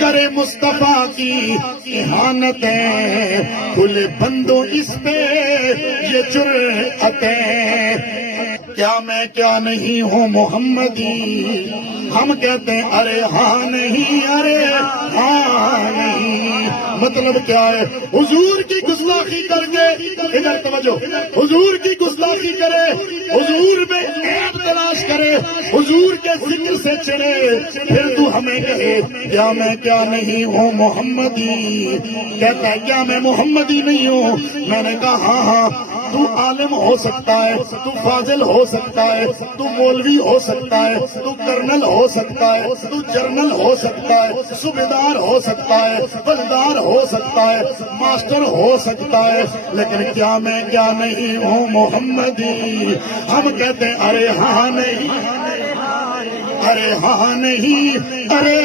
کرے مصطفیٰ کی احانت ہے، کھلے بندوں اس پہ یہ جرأت ہے۔ کیا میں کیا نہیں ہوں محمدی، ہم کہتے ہیں ارے ہاں نہیں، ارے ہاں نہیں۔ مطلب کیا ہے؟ حضور کی گستاخی کر کے، ادھر توجہ، حضور کی گستاخی کرے، حضور میں عیب تلاش کرے، حضور کے ذکر سے چلے، پھر تو ہمیں کہے کیا میں کیا نہیں ہوں محمدی۔ کہتا ہے کیا میں محمدی نہیں ہوں؟ میں نے کہا ہاں ہاں، تو عالم ہو سکتا ہے، تو فاضل ہو سکتا ہے، تو مولوی ہو سکتا ہے، تو کرنل ہو سکتا ہے، تو جرنل ہو سکتا ہے، صوبیدار ہو سکتا ہے، بلدار ہو سکتا ہے، ماسٹر ہو سکتا ہے، لیکن کیا میں کیا نہیں ہوں محمدی؟ ہم کہتے ہیں ارے ہاں نہیں، ارے ہاں نہیں، ارے